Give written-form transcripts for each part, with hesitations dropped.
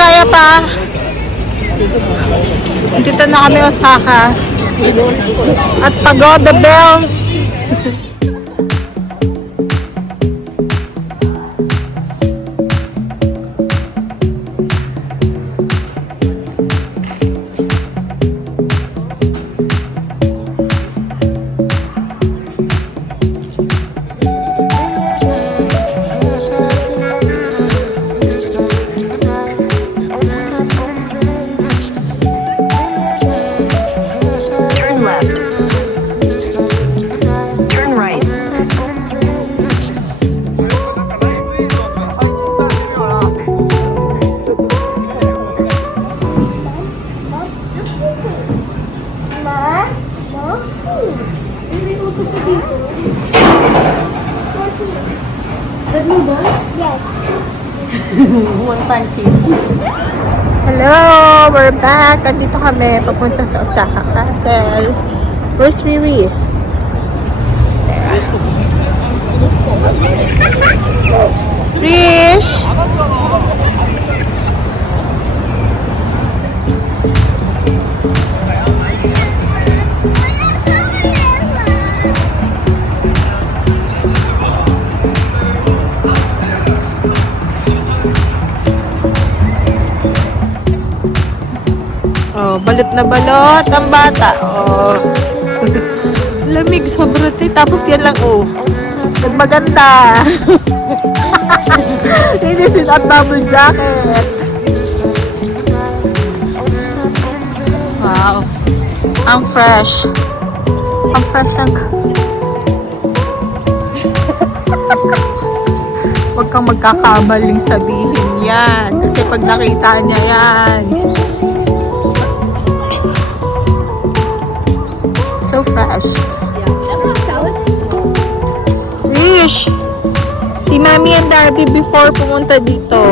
kaya pa. Dito na kami Osaka. At Pagoda Bells. Hello! We're back! At dito kami papunta sa Osaka Castle. Where's Riri? Rish! Oh, balot na balot ang bata. Oh. Lamig sobrang tapos yan lang oh. Nagmaganda. This is a double jacket. Wow. Ang fresh. Ang fresh ng Huwag kang magkakamaling sabihin yan. Kasi pag nakita niya yan. So fresh. Rish! Si Mami and Daddy before pumunta dito.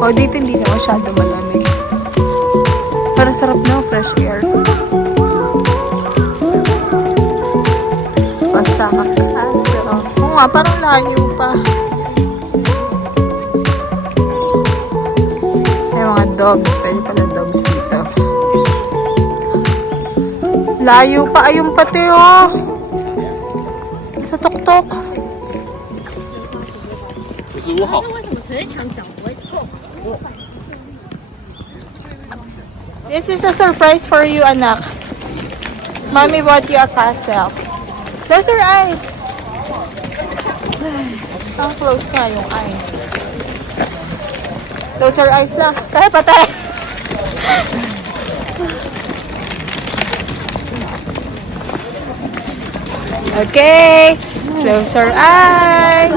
O, dito hindi na masyado malamig. Pero sarap na, fresh air. Basta kakasero. Oo nga, parang layo pa. May mga dogs. Pwede pala dogs dito. Layo pa. Ayun pati, oh. Sa tuktok. This is a surprise for you, anak. Mommy bought you a castle. Close your eyes. Ang close nga yung eyes. Close your eyes lang. Kaya patay. Okay. Close your eyes.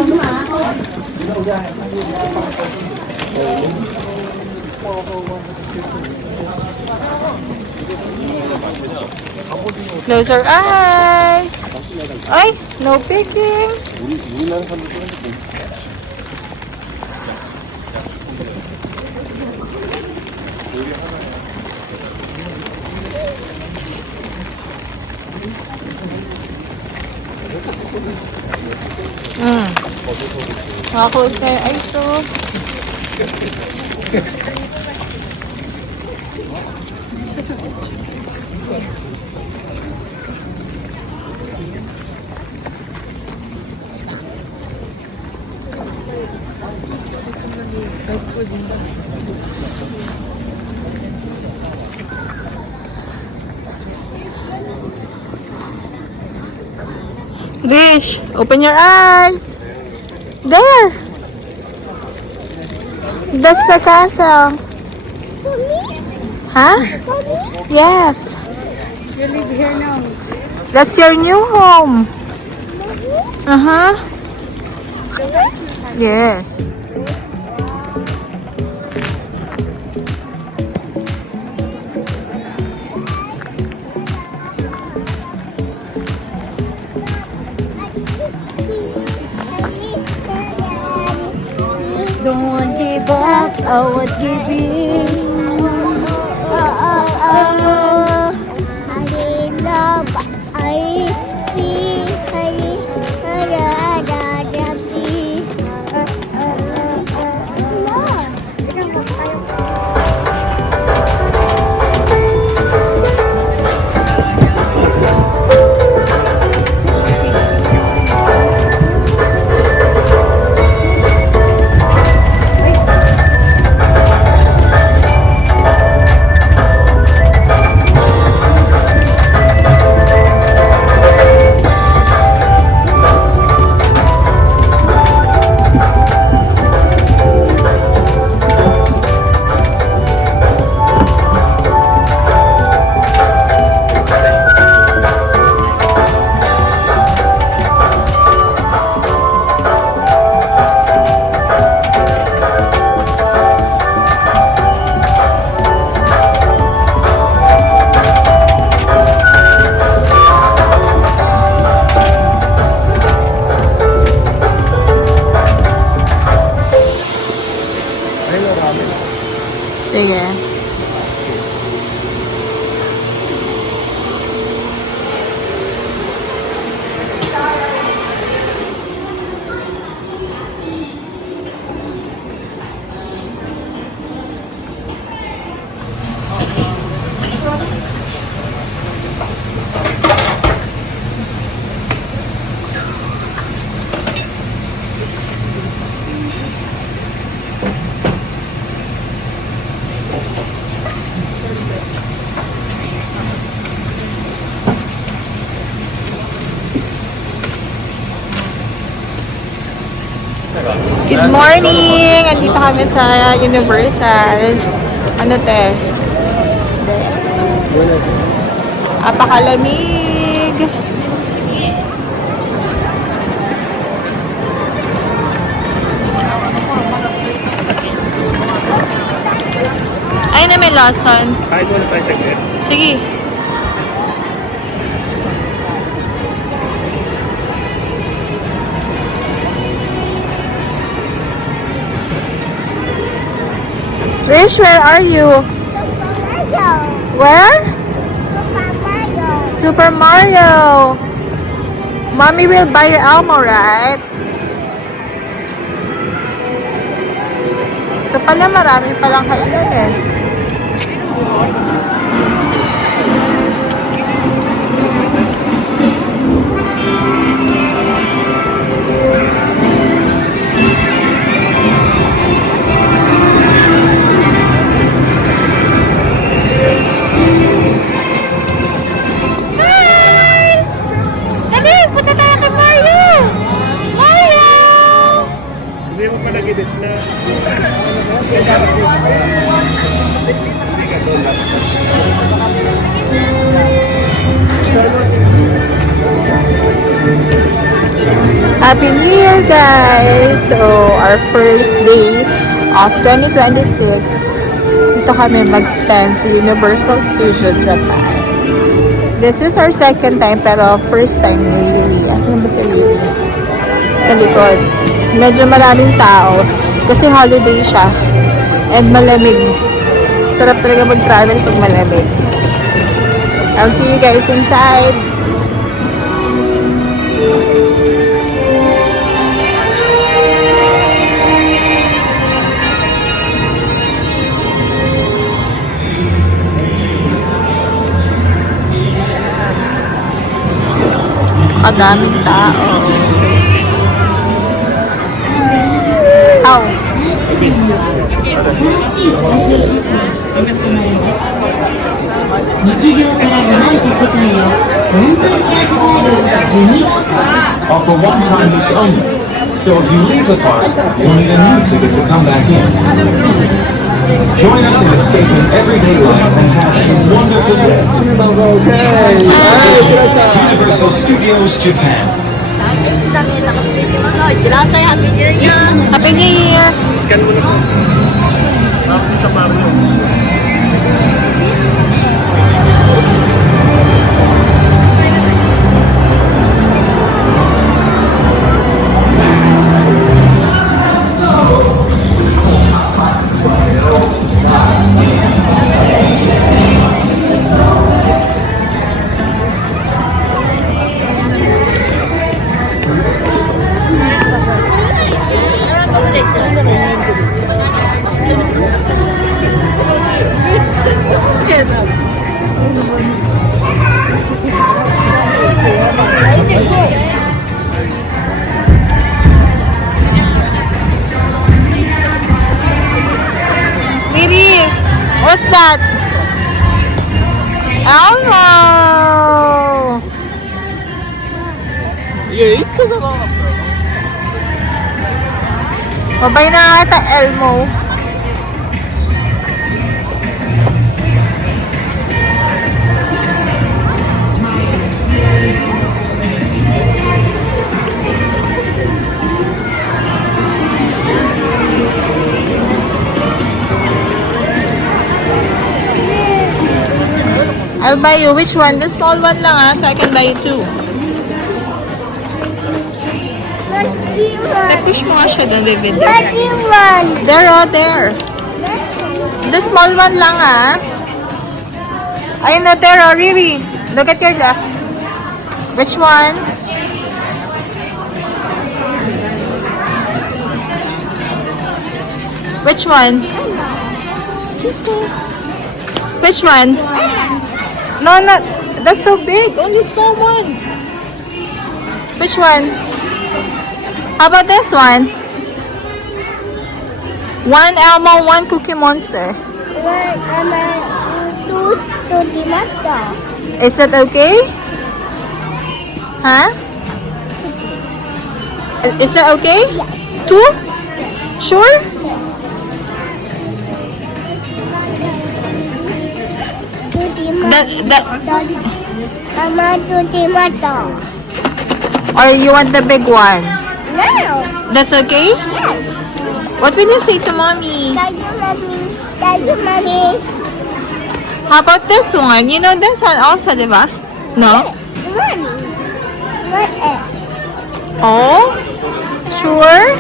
Close your eyes. Ay, no peeking. Naka-close na yung eyes, so. Rish, open your eyes. There. That's the castle. Huh? Yes. You live here now. That's your new home. Uh-huh. Yes. Don't give up, I would give in. I love, I see, Sige. Good morning! Andito kami sa Universal. Ano te? Apakalamig! Ay na may Lawson. Kahit wala tayo saglit. Sige. Rish, where are you? Where? Super Mario. Mommy will buy you Elmo, right? Ito pala, marami palang kailan eh. Hindi mo pa nag-edit na. Happy New Year, guys! So, our first day of 2026, dito kami mag-spend sa Universal Studios Japan. This is our second time, pero first time ni Yuri. Asan ba si Yuri? Sa likod. Medyo maraming tao kasi holiday siya and malamig. Sarap talaga mag-travel pag malamig. I'll see you guys inside. Kadaming tao. How? 日常から離れ Offer one-time use only. So if you leave the park, you'll need a new ticket to come back in. Join us in escaping everyday life and have a wonderful day. Universal Studios Japan. Happy New Year! Scan mo na po. Parang sa Mario. Miri, what's that? Elmo! Babay na ata, Elmo. I'll buy you. Which one? The small one lang so I can buy you two. Push mo nga siya doon, David. There, oh, there. The small one lang Ayun na, there, oh, Riri. Look at your left. Which one? Which one? Excuse me. Which one? No, not. That's so big. Only small one. Which one? How about this one? One Elmo, one Cookie Monster. Is that okay? Huh? Is that okay? Two? Sure? Or you want the big one? No. That's okay? What will you say to mommy? Thank you, mommy. Thank you, mommy. How about this one? You know this one also, diba? No? Mommy. What else? Oh? Sure?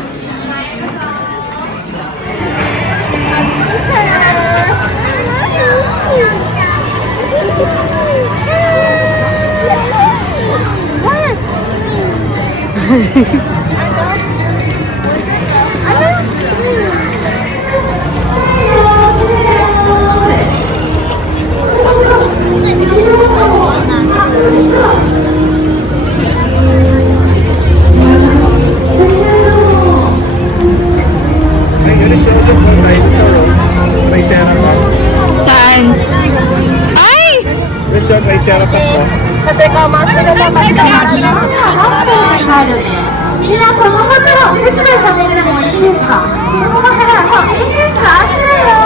Ay, yun is yung dinosaur. May Sarah pa. Saan? Ay! This one may Sarah pa po. みんなこのことを説明させてもいいですか？この場所からもういいですか？失礼よ。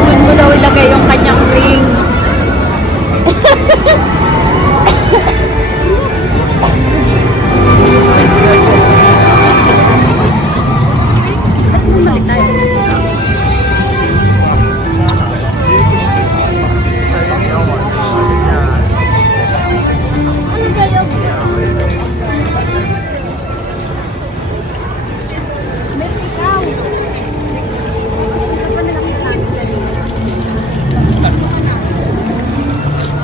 Huwag mo daw ilagay yung kanyang ring.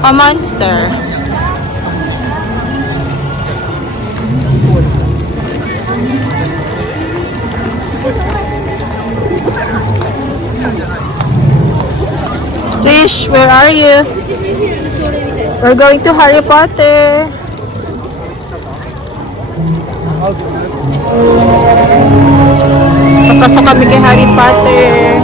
A monster. Trish, where are you? We're going to Harry Potter. Papasok kami kay Harry Potter.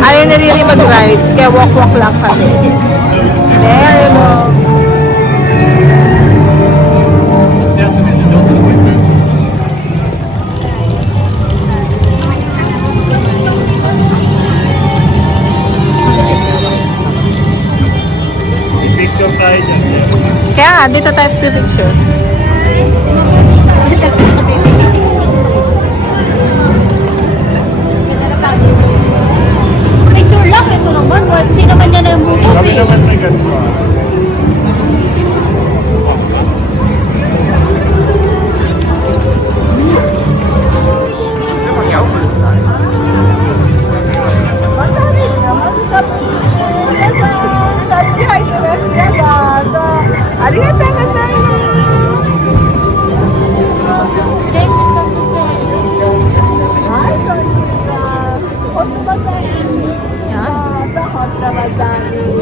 Ayaw na really mag-rides, kaya walk-walk lang kami. There you go. Picture tayo dyan. Kaya nga, dito tayo picture. Picture lang, ito naman. Hindi naman niya na yung buko Kami eh. naman na ganito.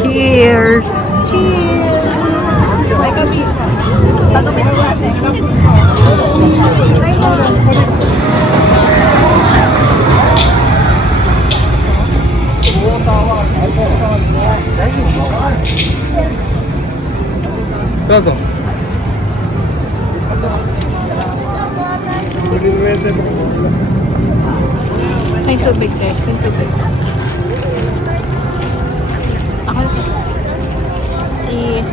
Cheers! Ay kami. Bago may natin. Try mo. Kaso? May tubig eh. May tubig. Ako. Ayan.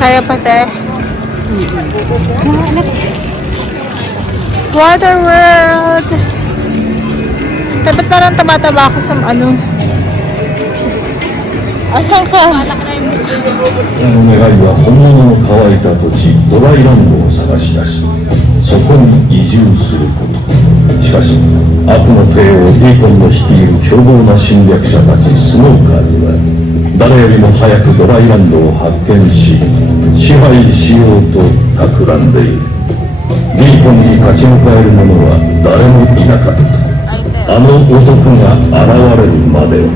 Kaya pa te. Water World! Dapat parang tumataba ako sa ano. Asan ka? お願いは本物の乾いた土地ドライランドを探し出しそこに移住することしかし悪の帝王ディーコンの率いる凶暴な侵略者たちスモーカーズは誰よりも早くドライランドを発見し支配しようと企んでいるディーコンに立ち向かえる者は誰もいなかったあの男が現れるまでは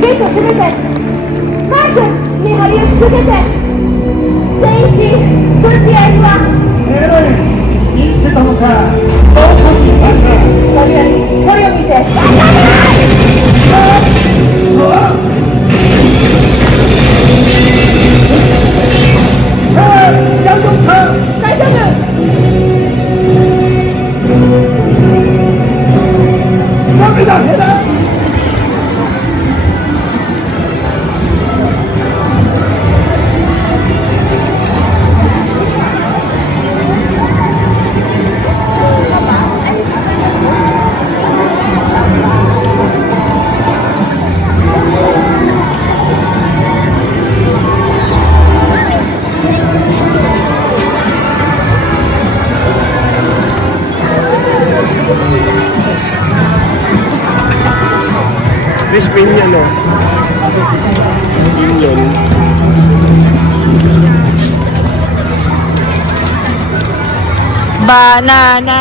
ゲート閉めてマイク見張りを続けて聖域そちらへは生きてたのかどこにいたんだとりあえずこれを見て大丈夫ダメだヘラFish minion, no? Minion. Banana.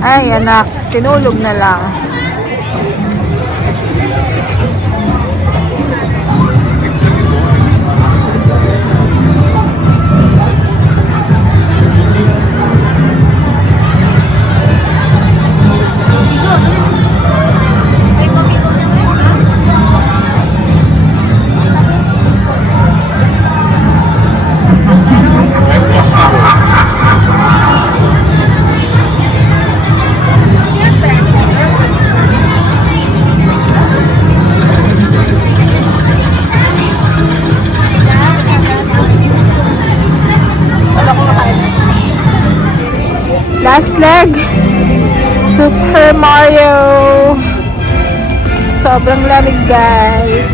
Ay, anak. Tinulog na lang. Last leg. Super Mario! Sobrang lamig, guys.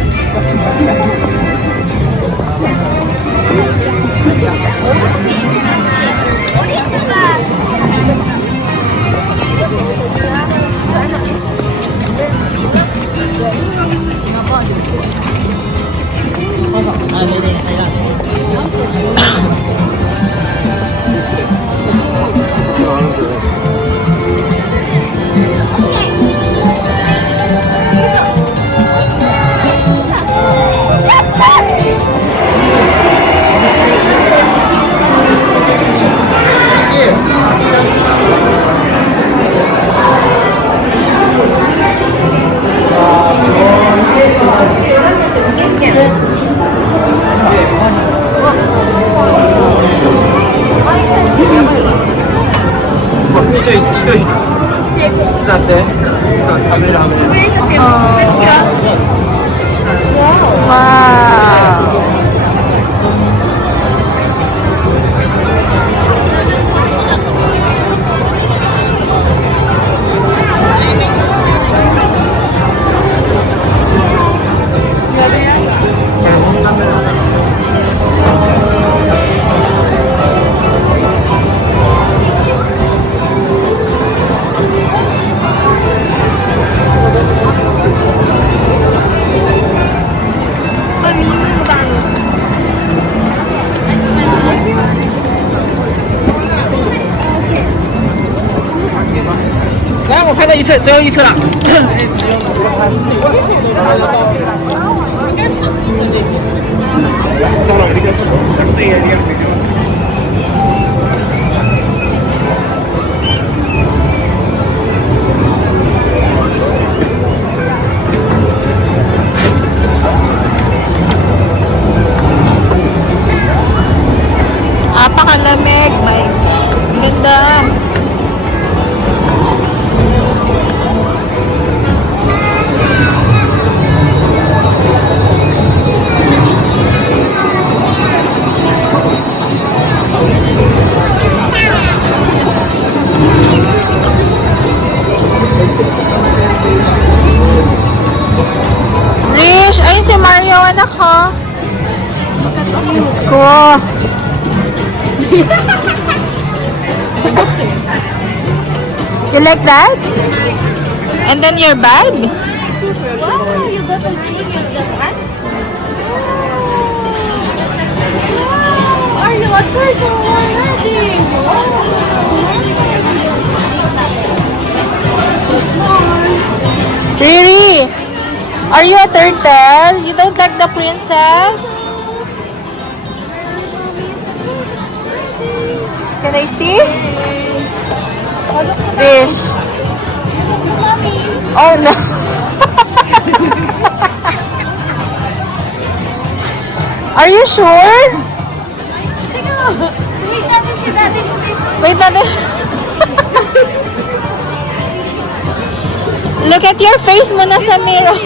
Wow! Apakalamig, my ganda. Rish, ayun si Mario, anak ko. Diyos ko. You like that? And then your bag? Wow, you got a serious that. Wow, are you a turtle already? Riri, are you a turtle? You don't like the princess? Can I see? This. Oh no. Are you sure? Wait natin si Daddy. Wait natin. Look at your face mo na sa mirror. You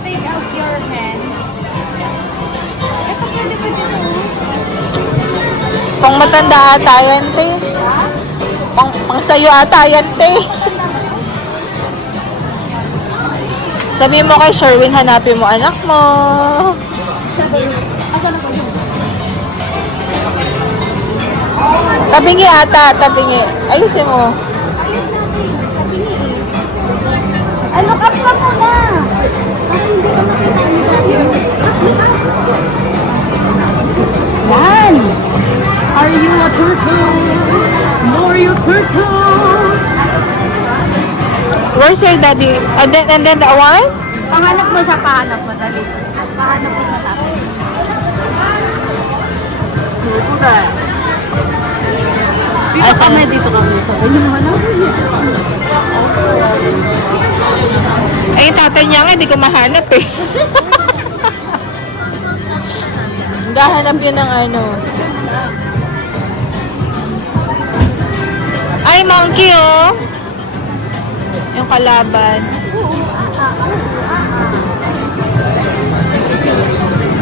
take out your hand. Ito pwede ko dito. Pang matanda ata yan, te. Pang sayo ata yan, te. Sabihin mo kay Sherwin, hanapin mo anak mo. Tabingi ata, tabingi. Ayusin mo. Ay, look up ka muna. Ay, hindi ka makita ni Daddy. Yan. Are you a turtle? Are you a turtle? Where's your daddy? And then that one? Pahanap mo siya, pahanap mo. Dali. Pahanap mo siya sa akin. Dito kami, dito kami. Ayun mo na. Ay, yung tatay niya nga, hindi ko mahanap eh. Gahanap yun ng ano. Ay, monkey oh. Yung kalaban.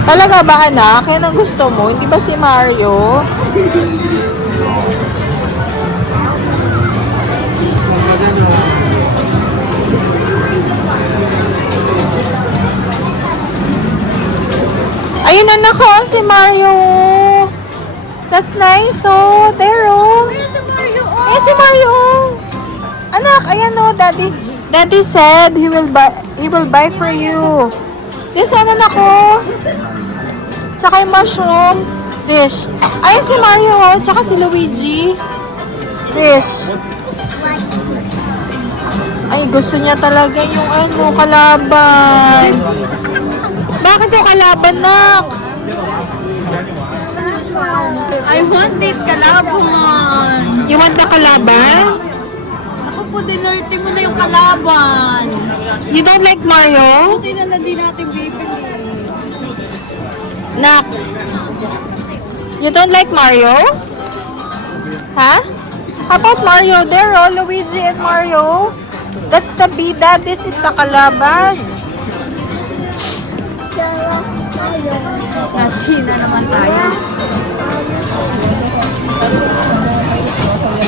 Talaga ba anak? Yan ang gusto mo? Hindi ba si Mario? Ayun na nako, si Mario. That's nice. Oh, there oh. Ayan si Mario. Oh. Ayan si Mario. Anak, ayan oh, Daddy. Daddy said he will buy for you. This one anak ko. Tsaka yung mushroom. Dish. Ayan si Mario oh, tsaka si Luigi. Dish. Ay, gusto niya talaga yung ano, kalaban. Bakit yung kalaban, nak? I want it, kalaban. You want the kalaban? Ako po, dinerte mo na yung kalaban. You don't like Mario? Buti na lang din natin bibili. Nak, you don't like Mario? Huh? How about Mario? There, oh, Luigi and Mario. That's the bida. This is the kalaban. China naman tayo.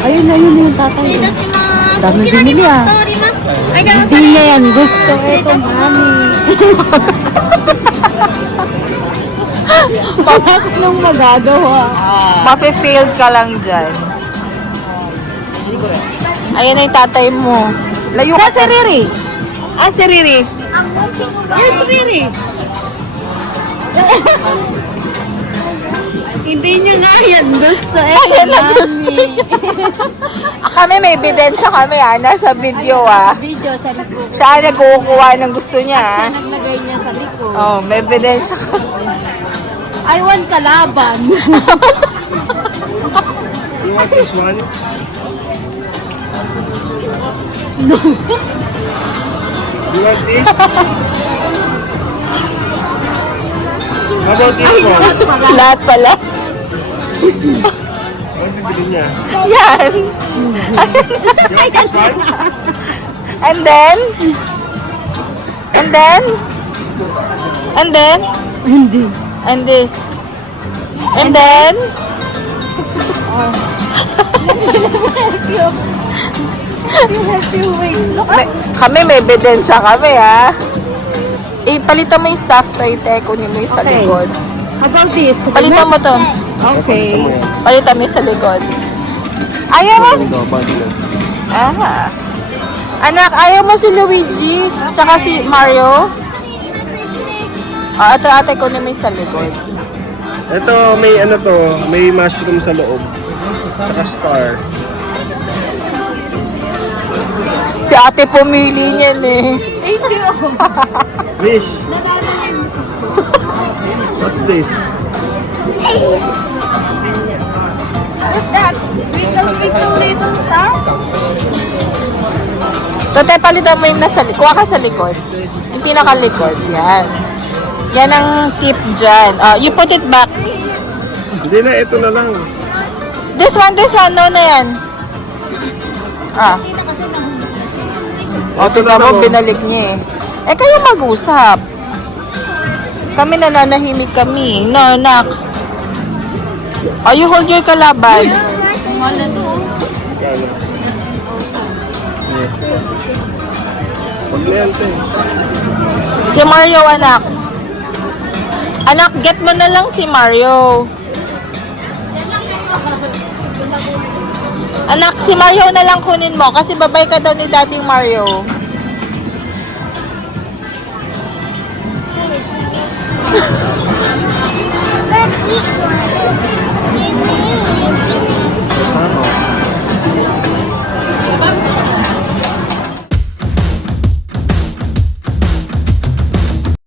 Ayun na yun yung tatay. China si Mas. Dami binili ah. Story, Mas. Ay, ganun Hindi niya yan gusto. Ito, mami. Bakit nung magagawa? Mafe-fail ka lang dyan. Ayan na yung tatay mo. Layo ka. Si Riri. Ah, si Riri. Yes, really. Hindi nyo nga yan gusto eh. Ayan lang gusto niya. Kami may ebidensya kami nasa video Video sa likod. Siya nagkukuha ng gusto niya Naglagay niya sa likod. Oh, may ebidensya I want kalaban. You want this one? You want this? How about this one? Lahat pala. Ano bibili niya? Yan. You want this one? And then? Hindi. And this. And then? Kami may ebidensya kami palitan mo yung stuffed toy, te. Kunin mo yung sa Okay. likod. How about this? Palitan mo to. Okay. Palitan mo yung sa likod. Ayaw mo. Anak, ayaw mo si Luigi, tsaka si Mario. Ito ate, kunin mo yung sa likod. Ito, may ano to, may mushroom sa loob. Saka star. Si ate pumili niyan eh. Fish. What's this? What's that? With the little star? Tote, palitan mo yung nasa likod. Kuha ka sa likod. Yung pinakalikod. Yan. Yan ang tip dyan. You put it back. Hindi na, ito na lang. This one. No na yan. Tingnan mo, binalik niya eh. Kayo mag-usap. Kami nananahimik kami. No, nak. You hold your kalaban. Wala to. Huwag na yan, te. Si Mario, anak. Anak, get mo na lang si Mario. Anak, si Mario na lang kunin mo kasi babay ka daw ni dating Mario.